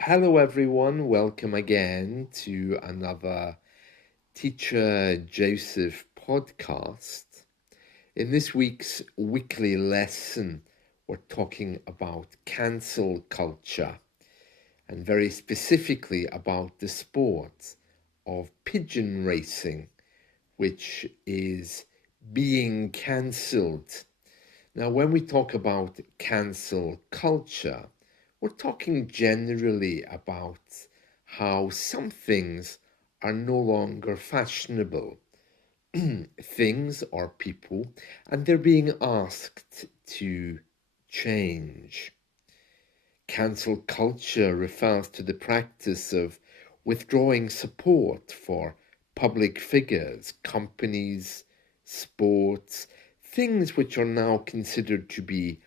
Hello, everyone. Welcome again to another Teacher Joseph podcast. In this week's weekly lesson, we're talking about cancel culture and very specifically about the sport of pigeon racing, which is being cancelled. Now, when we talk about cancel culture, we're talking generally about how some things are no longer fashionable, things or people, and they're being asked to change. Cancel culture refers to the practice of withdrawing support for public figures, companies, sports, things which are now considered to be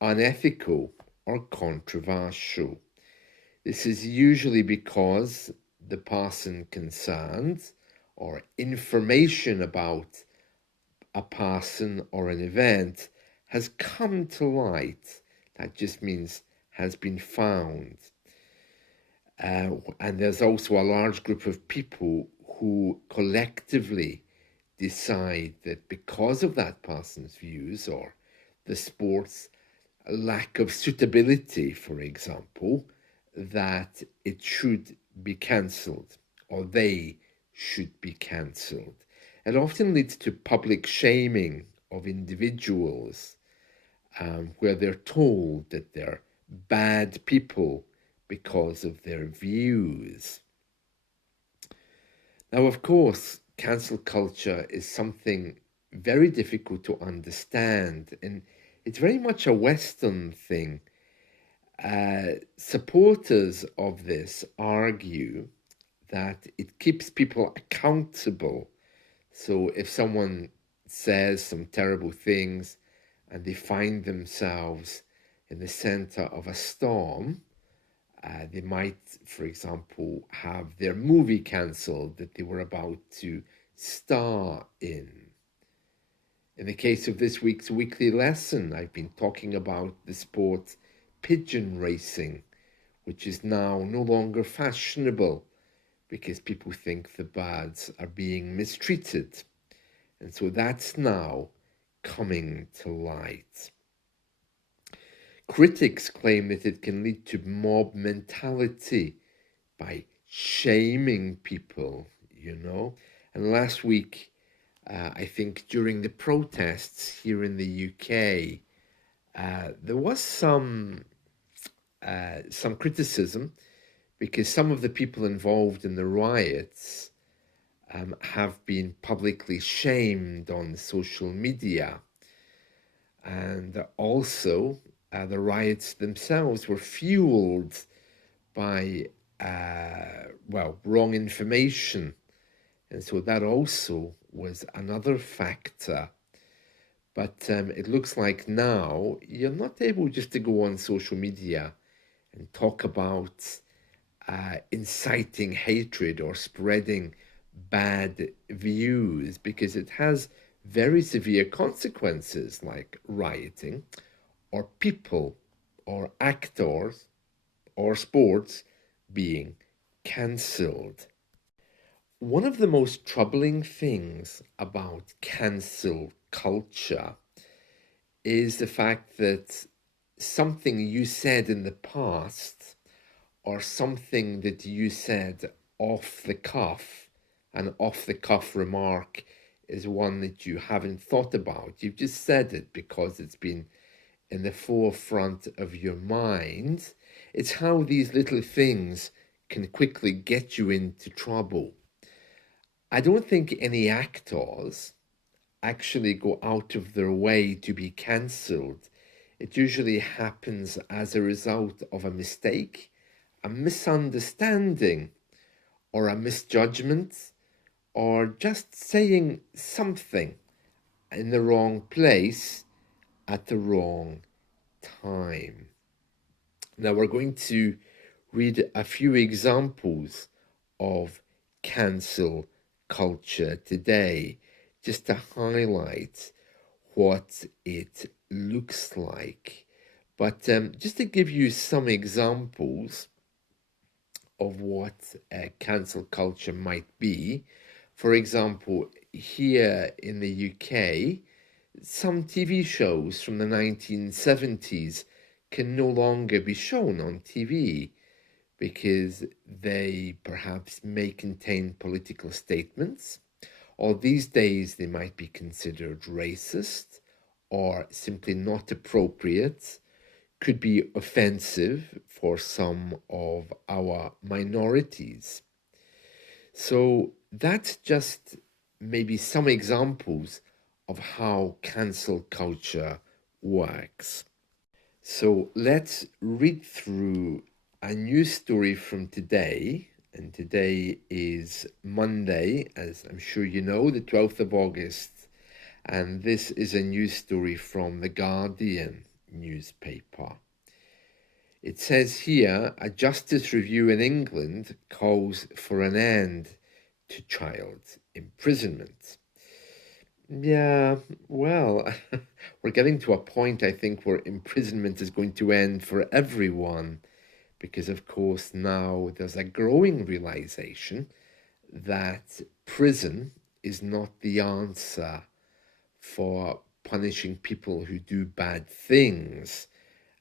unethical or controversial. This is usually because the person concerned or information about a person or an event has come to light. That just means has been found. And there's also a large group of people who collectively decide that because of that person's views or the sport's lack of suitability, for example, that it should be cancelled or they should be cancelled. It often leads to public shaming of individuals, where they're told that they're bad people because of their views. Now, of course, cancel culture is something very difficult to understand, and it's very much a Western thing. Supporters of this argue that it keeps people accountable. So if someone says some terrible things and they find themselves in the center of a storm, they might, for example, have their movie cancelled that they were about to star in. In the case of this week's weekly lesson, I've been talking about the sport pigeon racing, which is now no longer fashionable because people think the birds are being mistreated. And so that's now coming to light. Critics claim that it can lead to mob mentality by shaming people, And last week, I think during the protests here in the UK, there was some criticism because some of the people involved in the riots have been publicly shamed on social media. And also, the riots themselves were fueled by, wrong information. And so that also was another factor. But it looks like now you're not able just to go on social media and talk about inciting hatred or spreading bad views, because it has very severe consequences like rioting or people or actors or sports being cancelled. One of the most troubling things about cancel culture is the fact that something you said in the past or something that you said off the cuff, an off the cuff remark is one that you haven't thought about. You've just said it because it's been in the forefront of your mind. It's how these little things can quickly get you into trouble. I don't think any actors actually go out of their way to be cancelled. It usually happens as a result of a mistake, a misunderstanding, or a misjudgment, or just saying something in the wrong place at the wrong time. Now, we're going to read a few examples of cancel culture today, just to highlight what it looks like. But just to give you some examples, of what cancel culture might be. For example, here in the UK, some TV shows from the 1970s can no longer be shown on TV because they perhaps may contain political statements, or these days they might be considered racist or simply not appropriate, could be offensive for some of our minorities. So that's just maybe some examples of how cancel culture works. So let's read through a news story from today. And today is Monday, as I'm sure you know, the 12th of August. And this is a news story from The Guardian newspaper. It says here, a justice review in England calls for an end to child imprisonment. Yeah, well, we're getting to a point, I think, where imprisonment is going to end for everyone, because, of course, now there's a growing realization that prison is not the answer for punishing people who do bad things.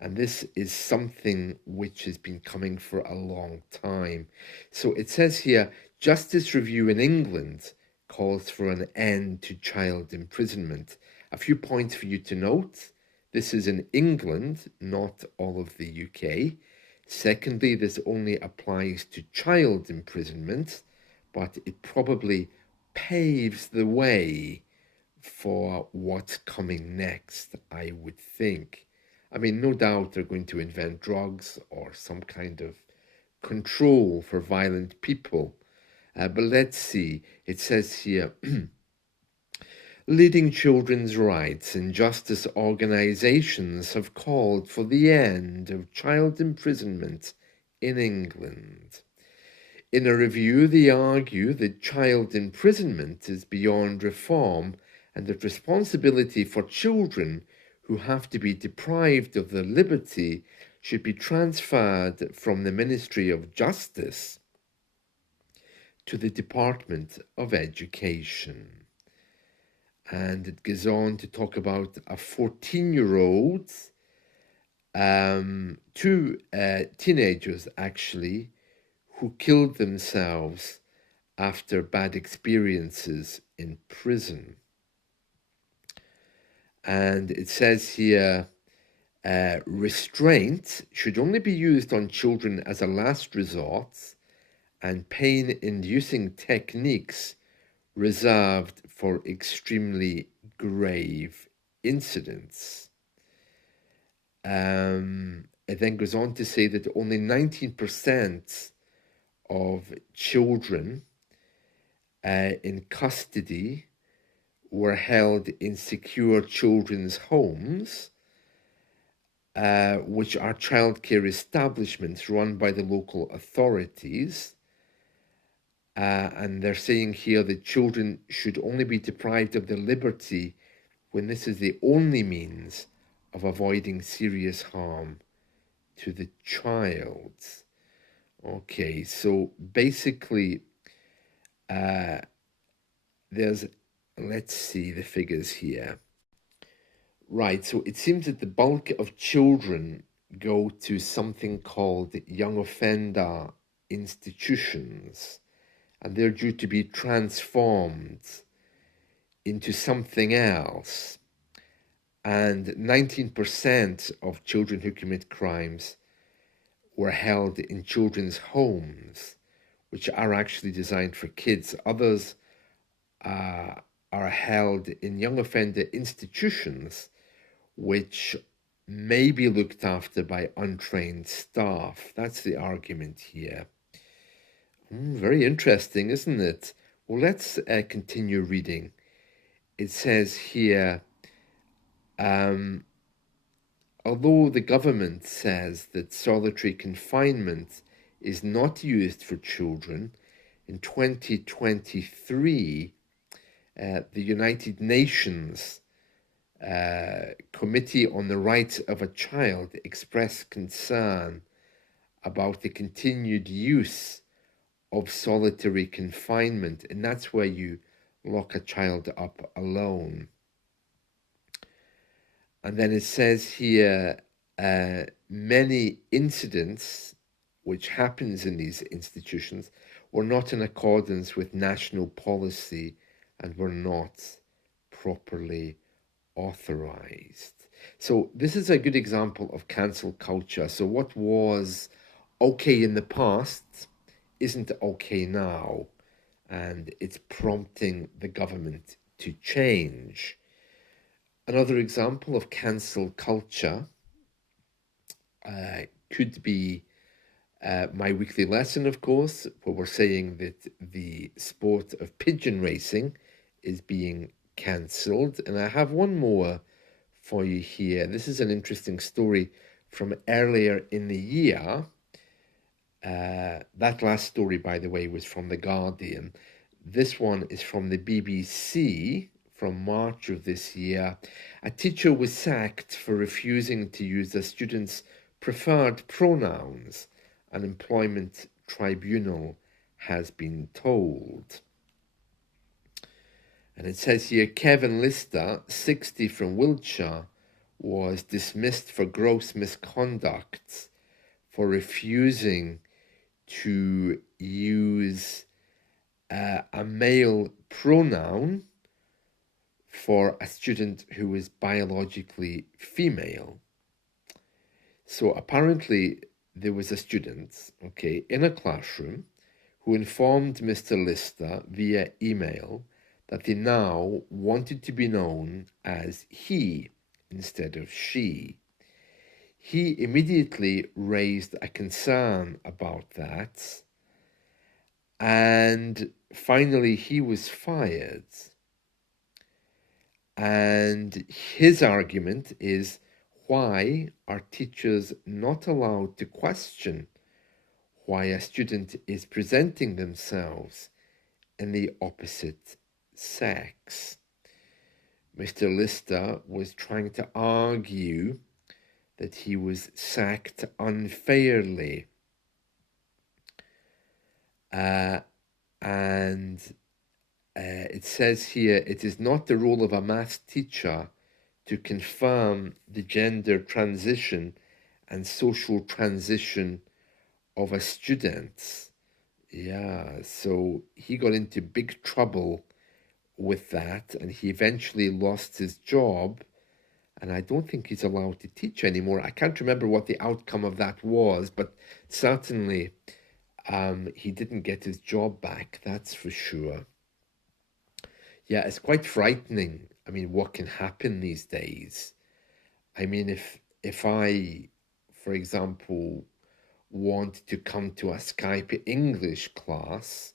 And this is something which has been coming for a long time. So it says here, Justice Review in England calls for an end to child imprisonment. A few points for you to note. This is in England, not all of the UK. Secondly, this only applies to child imprisonment, but it probably paves the way for what's coming next, I would think. I mean, no doubt they're going to invent drugs or some kind of control for violent people. But let's see. It says here, leading children's rights and justice organizations have called for the end of child imprisonment in England. In a review, they argue that child imprisonment is beyond reform and that responsibility for children who have to be deprived of their liberty should be transferred from the Ministry of Justice to the Department of Education. And it goes on to talk about a 14-year-old, two teenagers actually, who killed themselves after bad experiences in prison. And it says here, restraint should only be used on children as a last resort, and pain-inducing techniques reserved for extremely grave incidents. It then goes on to say that only 19% of children in custody were held in secure children's homes, which are childcare establishments run by the local authorities. And they're saying here that children should only be deprived of their liberty when this is the only means of avoiding serious harm to the child. Okay, so basically, let's see the figures here. Right, so it seems that the bulk of children go to something called young offender institutions, and they're due to be transformed into something else. And 19% of children who commit crimes were held in children's homes, which are actually designed for kids. Others are held in young offender institutions, which may be looked after by untrained staff. That's the argument here. Very interesting, isn't it? Well, let's continue reading. It says here, although the government says that solitary confinement is not used for children, in 2023, the United Nations Committee on the Rights of a Child expressed concern about the continued use of solitary confinement, and that's where you lock a child up alone. And then it says here, many incidents which happens in these institutions were not in accordance with national policy and were not properly authorized. So this is a good example of cancel culture. So what was okay in the past isn't okay now, and it's prompting the government to change. Another example of cancel culture could be my weekly lesson, of course, where we're saying that the sport of pigeon racing is being cancelled. And I have one more for you here. This is an interesting story from earlier in the year. That last story, by the way, was from The Guardian. This one is from the BBC from March of this year. A teacher was sacked for refusing to use a student's preferred pronouns, an employment tribunal has been told. And it says here, Kevin Lister, 60, from Wiltshire, was dismissed for gross misconduct for refusing to use a male pronoun for a student who is biologically female. So apparently there was a student, okay, in a classroom who informed Mr. Lister via email that they now wanted to be known as he instead of she. He immediately raised a concern about that, and finally he was fired. And his argument is, why are teachers not allowed to question why a student is presenting themselves in the opposite sex? Mr. Lister was trying to argue that he was sacked unfairly. It says here, it is not the role of a maths teacher to confirm the gender transition and social transition of a student. Yeah, so he got into big trouble with that, and he eventually lost his job, and I don't think he's allowed to teach anymore. I can't remember what the outcome of that was, but certainly he didn't get his job back, that's for sure. Yeah, it's quite frightening. I mean, what can happen these days? I mean, if I, for example, want to come to a Skype English class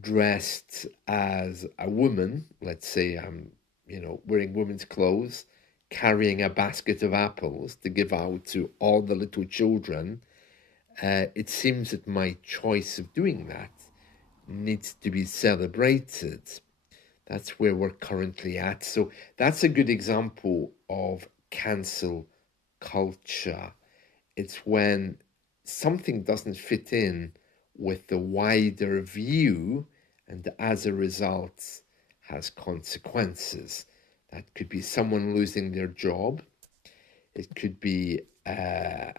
dressed as a woman, let's say I'm, wearing women's clothes, carrying a basket of apples to give out to all the little children, it seems that my choice of doing that needs to be celebrated. That's where we're currently at. So that's a good example of cancel culture. It's when something doesn't fit in with the wider view, and as a result has consequences. That could be someone losing their job. It could be a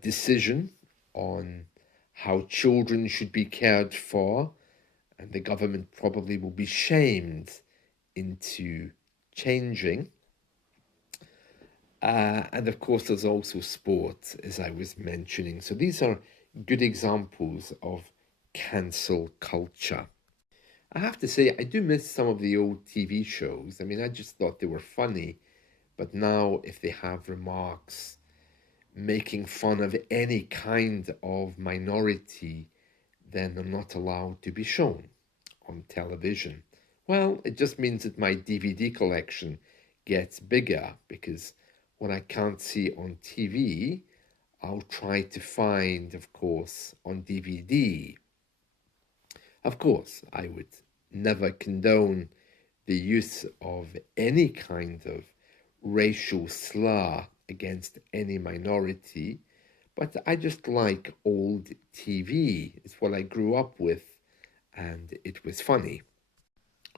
decision on how children should be cared for, and the government probably will be shamed into changing. And of course, there's also sport, as I was mentioning. So these are good examples of cancel culture. I have to say, I do miss some of the old TV shows. I mean, I just thought they were funny. But now, if they have remarks making fun of any kind of minority, then they're not allowed to be shown on television. Well, it just means that my DVD collection gets bigger, because when I can't see on TV, I'll try to find, of course, on DVD. Of course, I would never condone the use of any kind of racial slur against any minority, but I just like old TV. It's what I grew up with, and it was funny,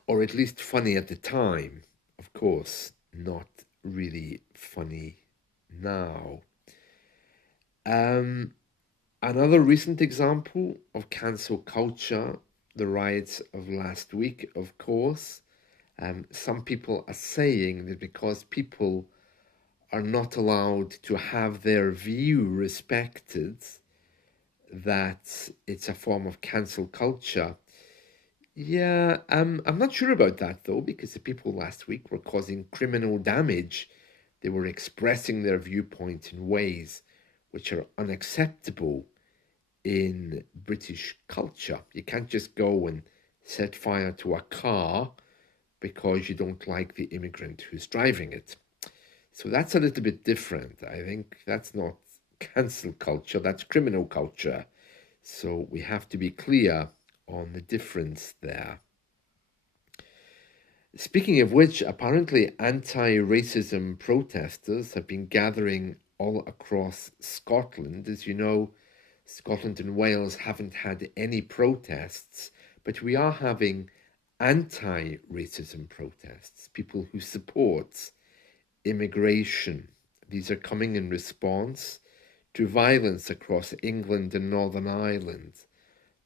or at least funny at the time. Of course, not really funny now. Um, Another recent example of cancel culture, the riots of last week, of course. Some people are saying that because people are not allowed to have their view respected, that it's a form of cancel culture. Yeah, I'm not sure about that though, because the people last week were causing criminal damage. They were expressing their viewpoint in ways which are unacceptable in British culture. You can't just go and set fire to a car because you don't like the immigrant who's driving it. So that's a little bit different. I think that's not cancel culture, that's criminal culture. So we have to be clear on the difference there. Speaking of which, apparently anti-racism protesters have been gathering all across Scotland. As you know, Scotland and Wales haven't had any protests, but we are having anti-racism protests, people who support immigration. These are coming in response to violence across England and Northern Ireland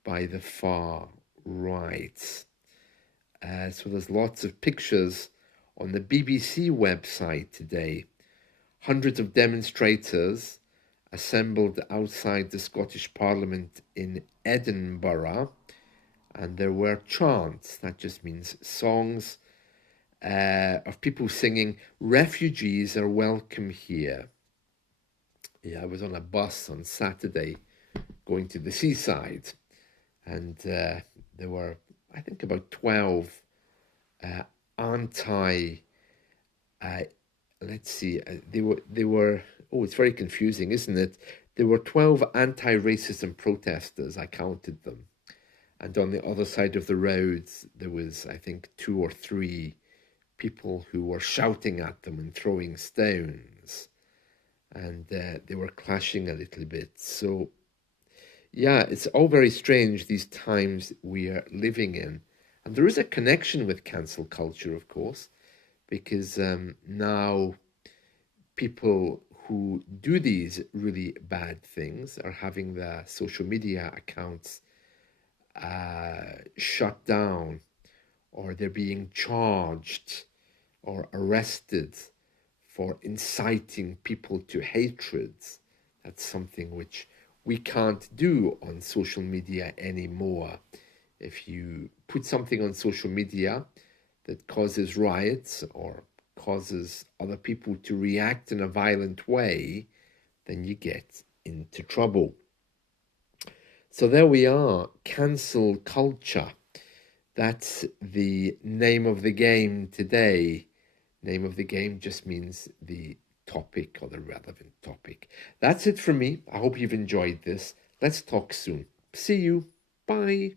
by the far right. So there's lots of pictures on the BBC website today. Hundreds of demonstrators assembled outside the Scottish Parliament in Edinburgh, and there were chants, that just means songs, of people singing, "Refugees are welcome here." Yeah, I was on a bus on Saturday going to the seaside, and there were, I think, about 12 anti, let's see, they were, oh, it's very confusing, isn't it? There were 12 anti-racism protesters, I counted them. And on the other side of the roads, there was, I think, 2 or 3 people who were shouting at them and throwing stones. And they were clashing a little bit. So, yeah, it's all very strange, these times we are living in. And there is a connection with cancel culture, of course, because now people who do these really bad things are having their social media accounts shut down, or they're being charged or arrested for inciting people to hatred. That's something which we can't do on social media anymore. If you put something on social media that causes riots or causes other people to react in a violent way, then you get into trouble. So there we are, cancel culture. That's the name of the game today. Name of the game just means the topic or the relevant topic. That's it from me. I hope you've enjoyed this. Let's talk soon. See you. Bye.